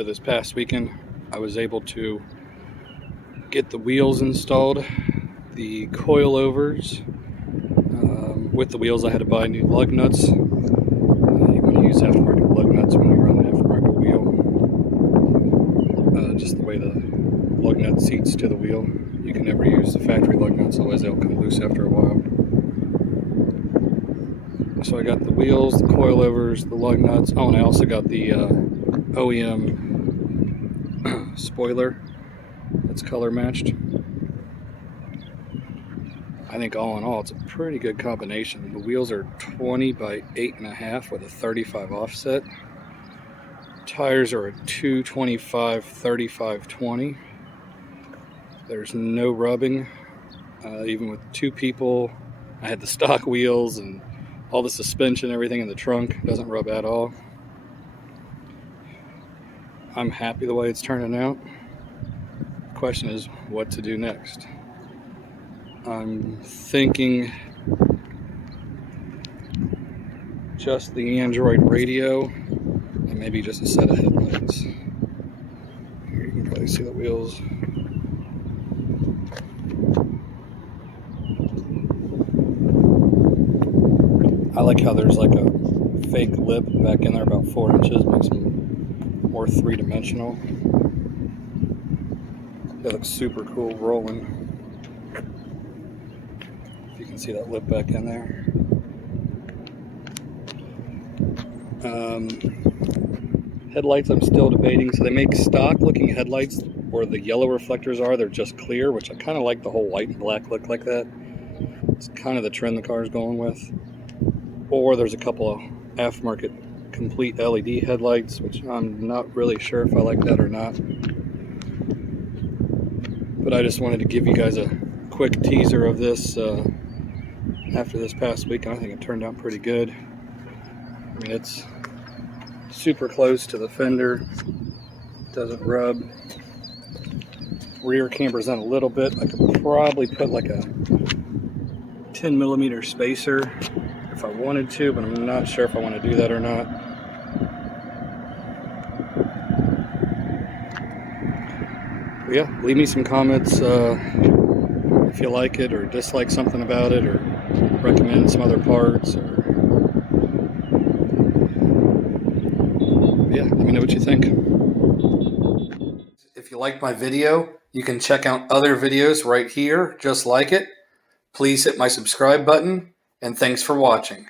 So this past weekend I was able to get the wheels installed, the coilovers. With the wheels I had to buy new lug nuts. You want to use aftermarket lug nuts when you run an aftermarket wheel. Just the way the lug nut seats to the wheel. You can never use the factory lug nuts, otherwise they'll come loose after a while. So I got the wheels, the coilovers, the lug nuts. Oh, and I also got the OEM spoiler that's color matched. I think all in all it's a pretty good combination. The wheels are 20 by 8.5 with a 35 offset. Tires are a 225 35 20. There's no rubbing. Even with two people, I had the stock wheels and all the suspension, everything in the trunk doesn't rub at all. I'm happy the way it's turning out. The question is what to do next. I'm thinking just the Android radio and maybe just a set of headlights. Here you can probably see the wheels. I like how there's like a fake lip back in there about 4 inches, makes them more three-dimensional. It looks super cool rolling. You can see that lip back in there. Headlights I'm still debating. So they make stock looking headlights where the yellow reflectors are, they're just clear, which I kind of like the whole white and black look like that. It's kind of the trend the car's going with. Or there's a couple of aftermarket complete LED headlights, which I'm not really sure if I like that or not. But I just wanted to give you guys a quick teaser of this after this past week, and I think it turned out pretty good. I mean, it's super close to the fender, doesn't rub. Rear camber's in a little bit. I could probably put like a 10mm spacer if I wanted to, but I'm not sure if I want to do that or not. But yeah, leave me some comments if you like it or dislike something about it, or recommend some other parts, or yeah, let me know what you think. If you liked my video, you can check out other videos right here just like it. Please hit my subscribe button, and thanks for watching.